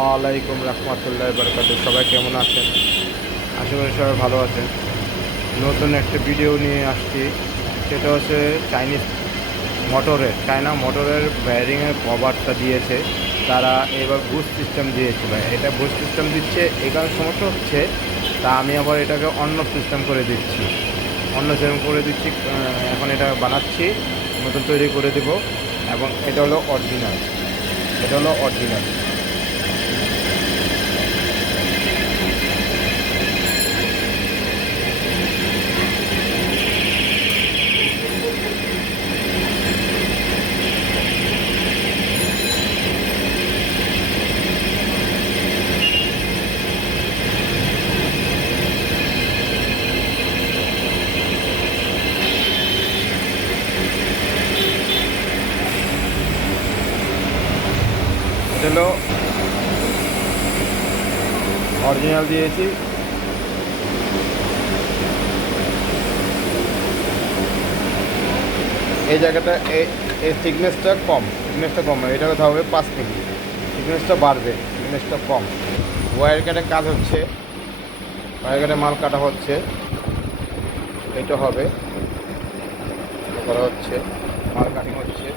ওয়ালাইকুম রহমতুল্লাহি বারাকাতুহু। সবাই কেমন আছেন? আশা করি সবাই ভালো আছেন। নতুন একটা ভিডিও নিয়ে আসছি, সেটা হচ্ছে চায়না মোটরের ব্যারিংয়ের কভারটা দিয়েছে তারা। এবার বুস্ট সিস্টেম দিয়েছে ভাই, এটা বুস্ট সিস্টেম দিচ্ছে, এই কারণে সমস্যা হচ্ছে। তা আমি আবার এটাকে অন্য সিস্টেম করে দিচ্ছি, এখন এটা বানাচ্ছি, নতুন তৈরি করে দেব। এবং এটা হলো অরিজিনাল। এটা হলো অরিজিনাল দিয়েছি। এই জায়গাটা এই থিকনেসটা কম, এটা কথা হবে 5 মিলি। থিকনেসটা বাড়বে, থিকনেসটা কম। ওয়্যার কাটে কাজ হচ্ছে, ওয়্যার কাটে মাল কাটা হচ্ছে, এটা হবে, এটা করা হচ্ছে, মাল কাটিং হচ্ছে।